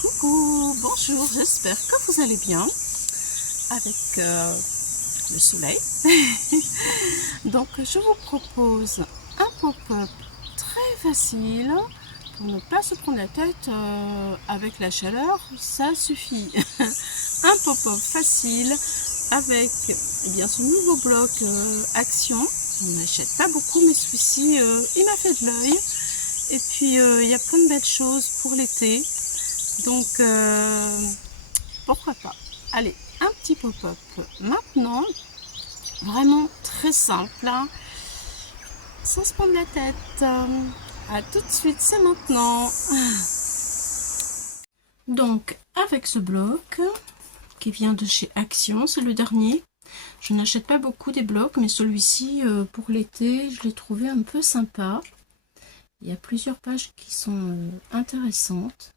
Coucou, bonjour, j'espère que vous allez bien avec le soleil. Donc je vous propose un pop-up très facile pour ne pas se prendre la tête avec la chaleur, ça suffit. Un pop-up facile avec bien ce nouveau bloc Action. On n'achète pas beaucoup mais celui-ci il m'a fait de l'œil. Et puis il y a plein de belles choses pour l'été. Donc, pourquoi pas. Allez, un petit pop-up maintenant, vraiment très simple, hein, sans se prendre la tête. À tout de suite, c'est maintenant. Donc, avec ce bloc qui vient de chez Action, c'est le dernier. Je n'achète pas beaucoup des blocs, mais celui-ci, pour l'été, je l'ai trouvé un peu sympa. Il y a plusieurs pages qui sont intéressantes.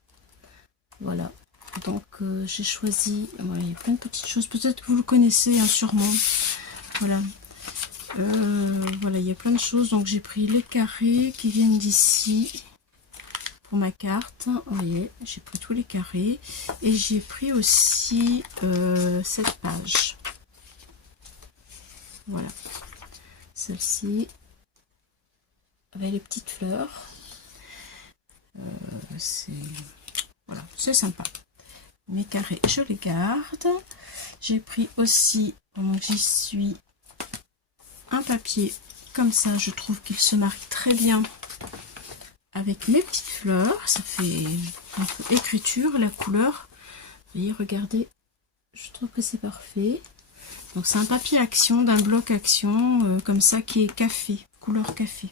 Voilà, donc j'ai choisi, ouais, il y a plein de petites choses, peut-être que vous le connaissez hein, sûrement. Voilà, voilà, il y a plein de choses, donc j'ai pris les carrés qui viennent d'ici pour ma carte. Vous voyez, j'ai pris tous les carrés et j'ai pris aussi cette page. Voilà, celle-ci avec les petites fleurs. Voilà, c'est sympa. Mes carrés, je les garde. J'ai pris aussi, pendant que j'y suis, un papier comme ça. Je trouve qu'il se marque très bien avec mes petites fleurs. Ça fait un peu écriture, la couleur. Vous voyez, regardez, je trouve que c'est parfait. Donc c'est un papier Action, d'un bloc Action, comme ça, qui est café, couleur café.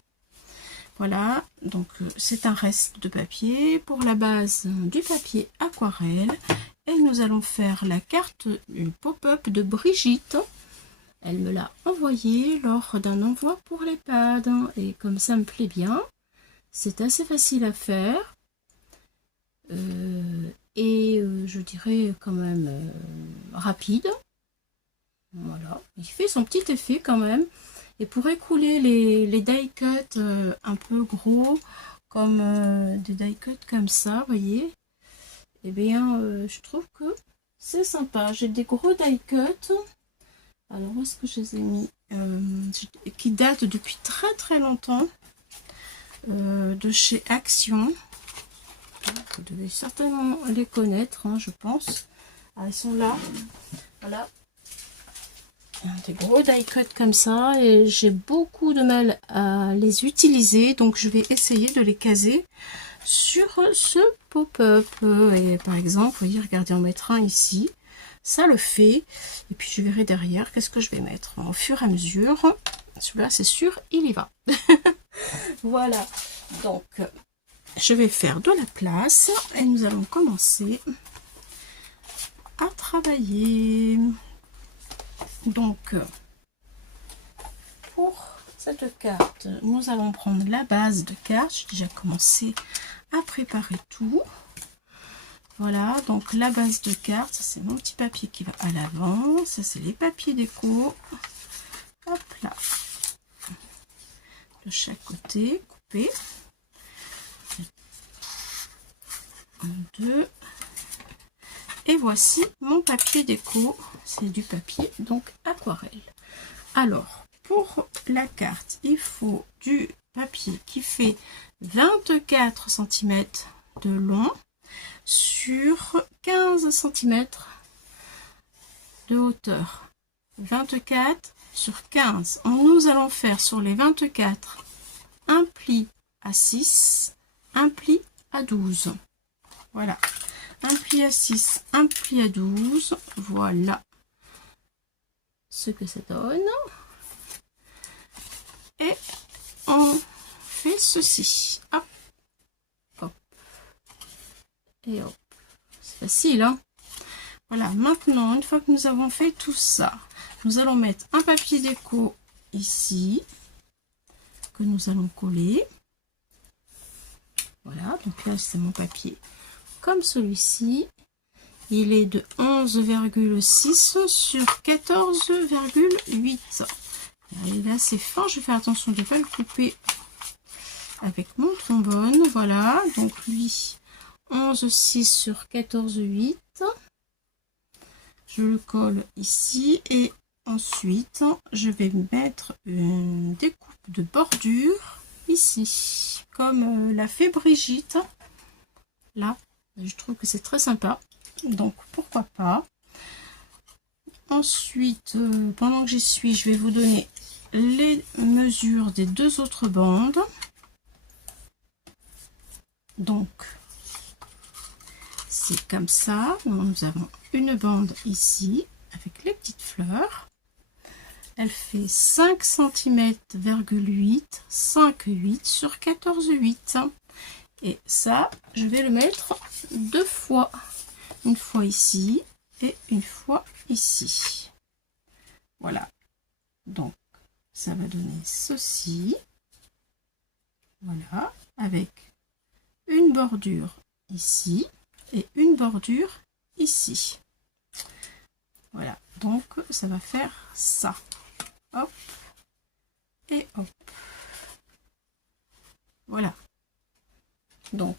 Voilà, donc c'est un reste de papier pour la base du papier aquarelle. Et nous allons faire la carte, une pop-up de Brigitte. Elle me l'a envoyée lors d'un envoi pour l'EHPAD. Et comme ça me plaît bien, c'est assez facile à faire. Je dirais quand même rapide. Voilà, il fait son petit effet quand même. Et pour écouler les die cuts un peu gros, comme des die cuts comme ça, vous voyez, eh bien, je trouve que c'est sympa. J'ai des gros die cuts. Alors, où est-ce que je les ai mis qui datent depuis très très longtemps, de chez Action. Vous devez certainement les connaître, hein, je pense. Ah, elles sont là. Voilà. Des gros die cuts comme ça et j'ai beaucoup de mal à les utiliser, donc je vais essayer de les caser sur ce pop-up. Et par exemple, vous voyez, regardez, en mettre un ici, ça le fait, et puis je verrai derrière qu'est-ce que je vais mettre au fur et à mesure. Celui-là, c'est sûr, il y va. Voilà, donc je vais faire de la place et nous allons commencer à travailler. Donc, pour cette carte, nous allons prendre la base de carte. J'ai déjà commencé à préparer tout. Voilà, donc la base de carte, ça c'est mon petit papier qui va à l'avant. Ça c'est les papiers déco. Hop là. De chaque côté, coupé. 1, 2. Et voici mon papier déco, c'est du papier donc aquarelle. Alors, pour la carte, il faut du papier qui fait 24 cm de long sur 15 cm de hauteur. 24 sur 15. Nous allons faire sur les 24 un pli à 6, un pli à 12. Voilà. Un pli à 6, un pli à 12. Voilà ce que ça donne. Et on fait ceci. Hop, hop. Et hop. C'est facile, hein? Voilà, maintenant, une fois que nous avons fait tout ça, nous allons mettre un papier déco ici, que nous allons coller. Voilà, donc là, c'est mon papier. Comme celui-ci, il est de 11,6 sur 14,8. Il est assez fin, je vais faire attention de ne pas le couper avec mon trombone. Voilà, donc lui, 11,6 sur 14,8. Je le colle ici et ensuite je vais mettre une découpe de bordure ici, comme l'a fait Brigitte. Là, je trouve que c'est très sympa, donc pourquoi pas. Ensuite, pendant que j'y suis, je vais vous donner les mesures des deux autres bandes. Donc, c'est comme ça. Nous avons une bande ici avec les petites fleurs. Elle fait 5 cm, 5,8 sur 14,8. Et ça, je vais le mettre deux fois. Une fois ici et une fois ici. Voilà. Donc, ça va donner ceci. Voilà. Avec une bordure ici et une bordure ici. Voilà. Donc, ça va faire ça. Hop. Et hop. Voilà. Donc,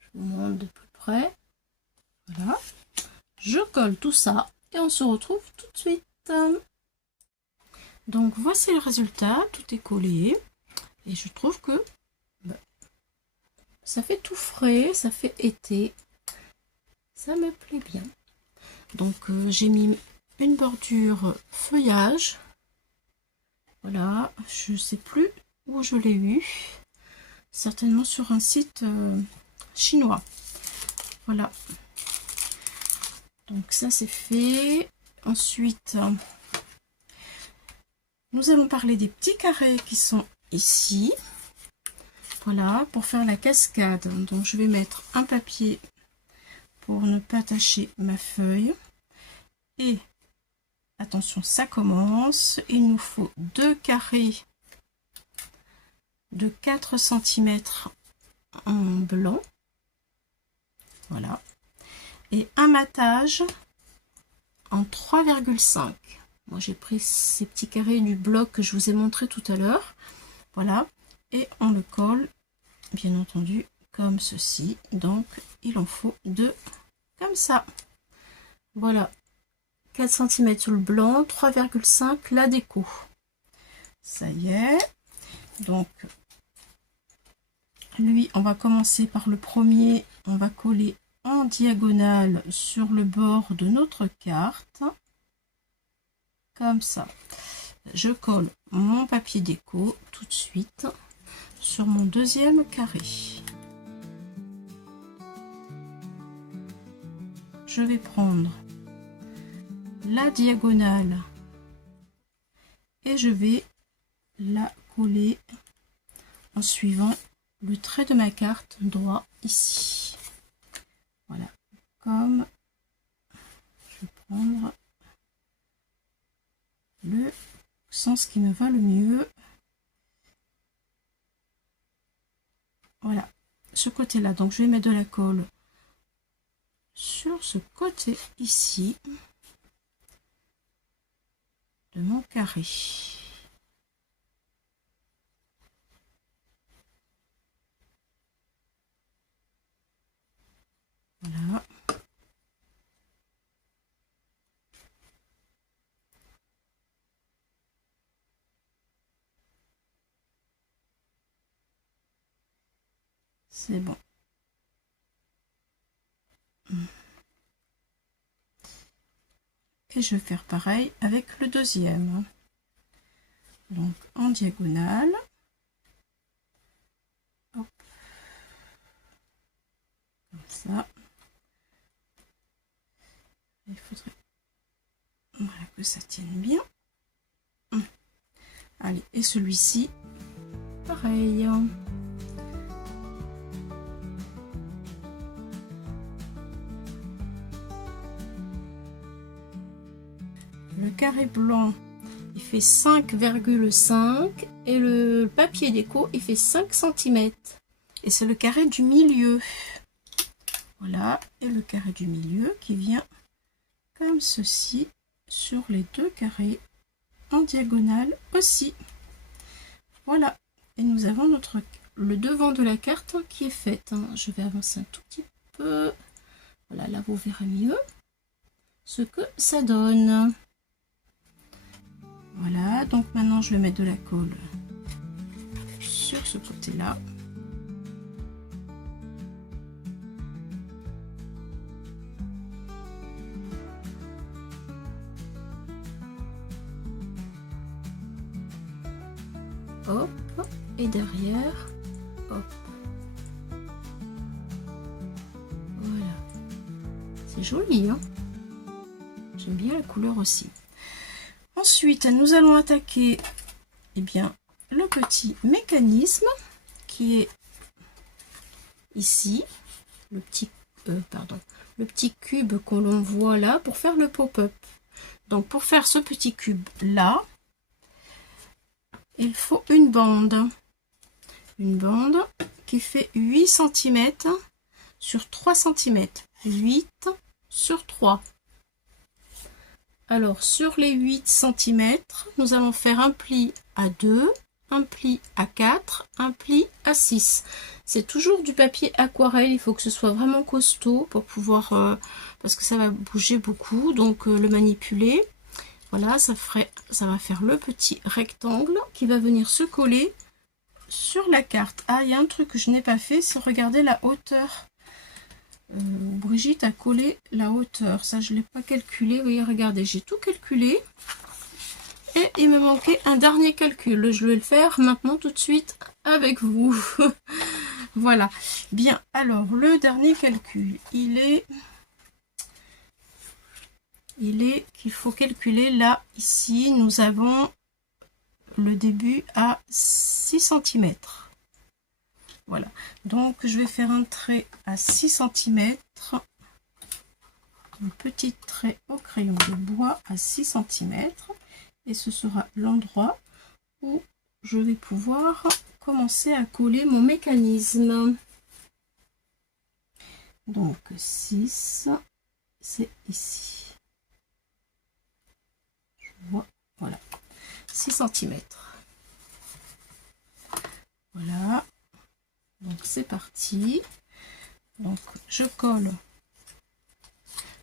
je vous montre de plus près. Voilà. Je colle tout ça et on se retrouve tout de suite. Donc, voici le résultat. Tout est collé. Et je trouve que ça fait tout frais, ça fait été. Ça me plaît bien. Donc, j'ai mis une bordure feuillage. Voilà. Je ne sais plus où je l'ai eu. Certainement sur un site chinois. Voilà. Donc ça c'est fait. Ensuite, nous allons parler des petits carrés qui sont ici. Voilà, pour faire la cascade. Donc je vais mettre un papier pour ne pas tacher ma feuille. Et attention, ça commence. Il nous faut deux carrés de 4 cm en blanc. Voilà. Et un matage en 3,5. Moi j'ai pris ces petits carrés du bloc que je vous ai montré tout à l'heure. Voilà. Et on le colle, bien entendu, comme ceci. Donc il en faut deux comme ça. Voilà. 4 cm sur le blanc, 3,5 la déco. Ça y est. Donc lui, on va commencer par le premier. On va coller en diagonale sur le bord de notre carte. Comme ça. Je colle mon papier déco tout de suite sur mon deuxième carré. Je vais prendre la diagonale et je vais la coller en suivant le trait de ma carte droit ici. Voilà, comme je vais prendre le sens qui me va le mieux. Voilà, ce côté là. Donc je vais mettre de la colle sur ce côté ici de mon carré. Voilà. C'est bon. Et je vais faire pareil avec le deuxième. Donc en diagonale. Hop. Comme ça. Il faudrait voilà, que ça tienne bien. Allez, et celui-ci, pareil. Le carré blanc, il fait 5,5 et le papier déco, il fait 5 cm. Et c'est le carré du milieu. Voilà, et le carré du milieu qui vient comme ceci sur les deux carrés en diagonale aussi. Voilà, et nous avons le devant de la carte qui est faite. Je vais avancer un tout petit peu. Voilà, là vous verrez mieux ce que ça donne. Voilà, donc maintenant je vais mettre de la colle sur ce côté-là. Hop, et derrière, hop. Voilà. C'est joli, hein? J'aime bien la couleur aussi. Ensuite, nous allons attaquer bien, le petit mécanisme qui est ici, le petit cube que l'on voit là pour faire le pop-up. Donc pour faire ce petit cube là, il faut une bande qui fait 8 cm sur 3 cm, 8 sur 3. Alors sur les 8 cm, nous allons faire un pli à 2, un pli à 4, un pli à 6. C'est toujours du papier aquarelle, il faut que ce soit vraiment costaud pour pouvoir, parce que ça va bouger beaucoup, donc le manipuler. Voilà, ça va faire le petit rectangle qui va venir se coller sur la carte. Ah, il y a un truc que je n'ai pas fait, c'est regarder la hauteur. Brigitte a collé la hauteur, ça je ne l'ai pas calculé. Vous voyez, regardez, j'ai tout calculé. Et il me manquait un dernier calcul. Je vais le faire maintenant tout de suite avec vous. Voilà. Bien, alors le dernier calcul, il est qu'il faut calculer là, ici, nous avons le début à 6 cm. Voilà. Donc je vais faire un trait à 6 cm. Un petit trait au crayon de bois à 6 cm. Et ce sera l'endroit où je vais pouvoir commencer à coller mon mécanisme. Donc 6, c'est ici. Je vois, voilà, 6 cm. Voilà, donc c'est parti. Donc je colle,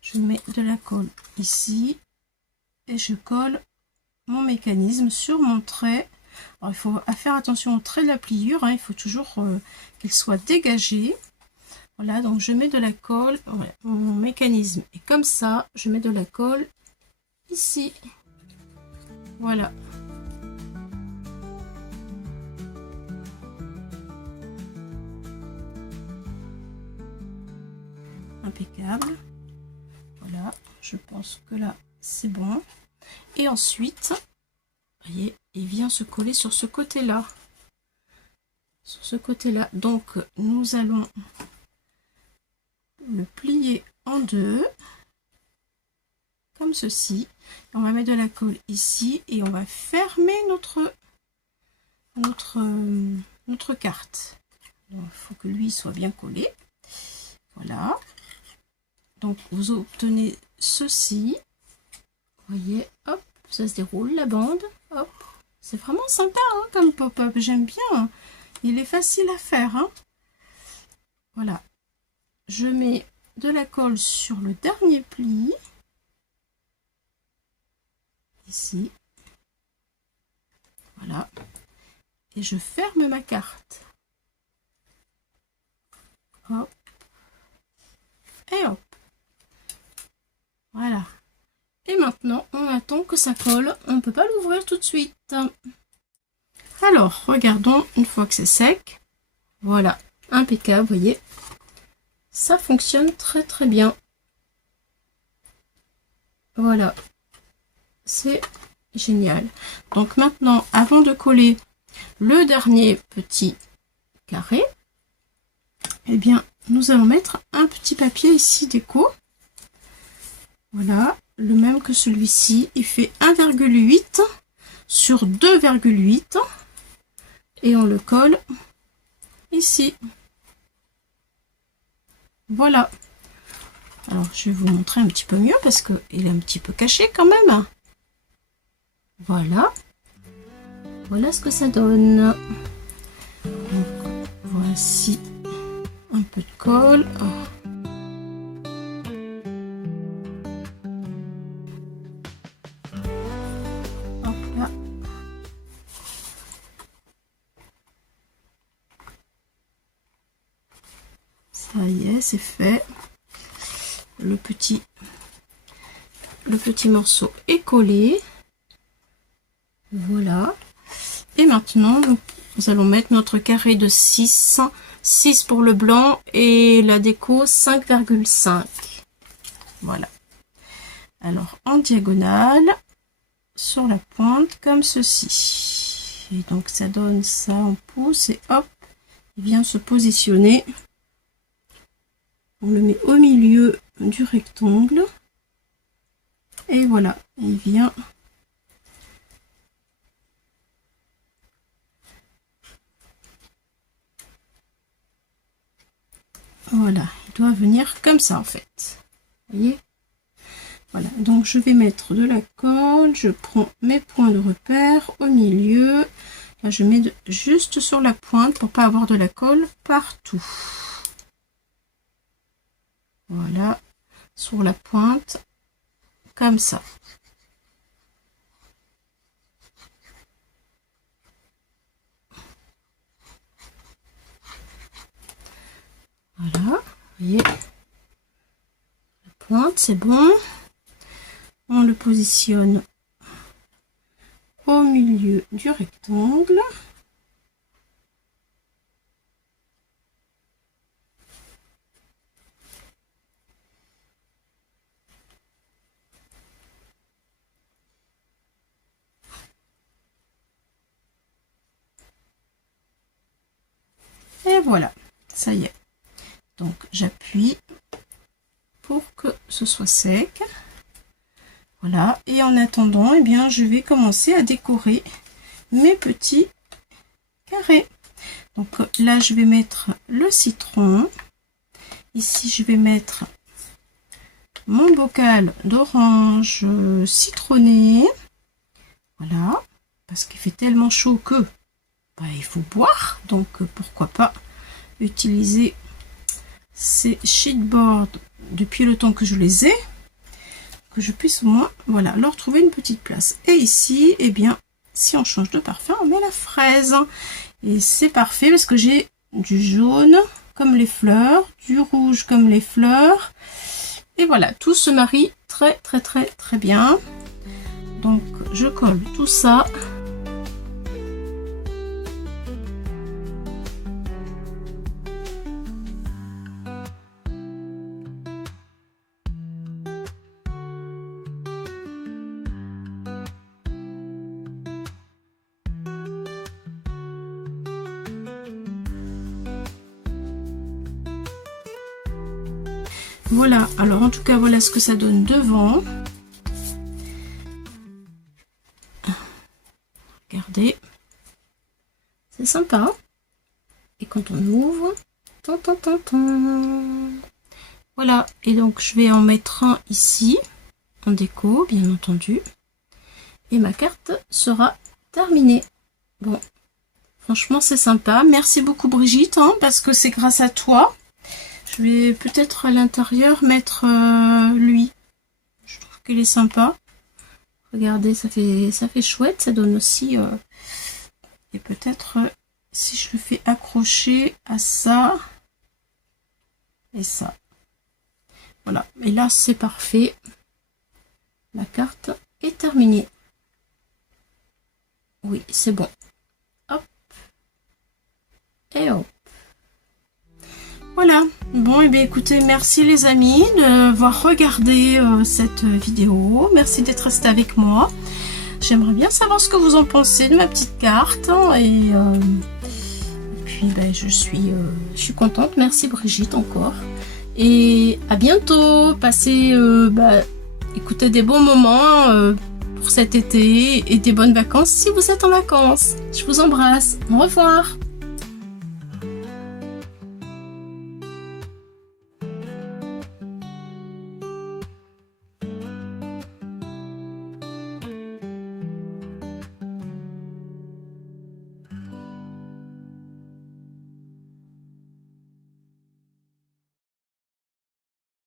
je mets de la colle ici et je colle mon mécanisme sur mon trait. Alors, il faut faire attention au trait de la pliure, hein, il faut toujours qu'il soit dégagé. Voilà, donc je mets de la colle, voilà, mon mécanisme est comme ça, je mets de la colle ici. Voilà. Impeccable. Voilà, je pense que là c'est bon. Et ensuite, vous voyez, il vient se coller sur ce côté-là. Sur ce côté-là. Donc, nous allons le plier en deux. Comme ceci. On va mettre de la colle ici et on va fermer notre carte. Il faut que lui soit bien collé. Voilà. Donc, vous obtenez ceci. Vous voyez, hop, ça se déroule la bande, hop. C'est vraiment sympa hein, comme pop-up, j'aime bien. Il est facile à faire. Hein. Voilà. Je mets de la colle sur le dernier pli. Ici. Voilà. Et je ferme ma carte. Hop. Et hop. Voilà. Et maintenant, on attend que ça colle. On ne peut pas l'ouvrir tout de suite. Alors, regardons une fois que c'est sec. Voilà, impeccable, vous voyez. Ça fonctionne très très bien. Voilà. C'est génial. Donc maintenant, avant de coller le dernier petit carré, eh bien, nous allons mettre un petit papier ici déco. Voilà. Le même que celui-ci, il fait 1,8 sur 2,8 et on le colle ici. Voilà. Alors je vais vous montrer un petit peu mieux parce que il est un petit peu caché quand même. Voilà. Voilà ce que ça donne. Donc, Voici un peu de colle. Hop là. Ça y est, c'est fait. Le petit morceau est collé. Voilà. Et maintenant, nous allons mettre notre carré de 6 pour le blanc et la déco 5,5. Voilà. Alors en diagonale sur la pointe comme ceci. Et donc ça donne ça, on pousse et hop, il vient se positionner. On le met au milieu du rectangle. Et voilà, il vient. Voilà, il doit venir comme ça en fait. Vous voyez? Voilà, donc je vais mettre de la colle. Je prends mes points de repère au milieu. Là, je mets juste sur la pointe pour pas avoir de la colle partout. Voilà, sur la pointe, comme ça. Voilà, vous voyez, la pointe, c'est bon. On le positionne au milieu du rectangle. Et voilà, ça y est. Donc j'appuie pour que ce soit sec. Voilà, et en attendant, eh bien, je vais commencer à décorer mes petits carrés. Donc là, je vais mettre le citron. Ici, je vais mettre mon bocal d'orange citronné. Voilà, parce qu'il fait tellement chaud que il faut boire. Donc pourquoi pas utiliser ces sheetboards depuis le temps que je les ai, que je puisse au moins voilà leur trouver une petite place. Et ici, eh bien, si on change de parfum, on met la fraise et c'est parfait parce que j'ai du jaune comme les fleurs, du rouge comme les fleurs, et voilà, tout se marie très bien. Donc je colle tout ça. Voilà, alors en tout cas, voilà ce que ça donne devant. Regardez, c'est sympa. Et quand on ouvre, voilà, et donc je vais en mettre un ici, en déco, bien entendu. Et ma carte sera terminée. Bon, franchement, c'est sympa. Merci beaucoup, Brigitte, hein, parce que c'est grâce à toi. Je vais peut-être à l'intérieur mettre lui. Je trouve qu'il est sympa. Regardez, ça fait chouette. Ça donne aussi... et peut-être si je le fais accrocher à ça et ça. Voilà. Et là, c'est parfait. La carte est terminée. Oui, c'est bon. Hop. Et hop. Voilà, bon et bien écoutez, merci les amis d'avoir regardé cette vidéo, merci d'être resté avec moi. J'aimerais bien savoir ce que vous en pensez de ma petite carte, hein, et puis ben, je suis contente, merci Brigitte encore. Et à bientôt, passez écoutez des bons moments pour cet été et des bonnes vacances si vous êtes en vacances. Je vous embrasse, au revoir.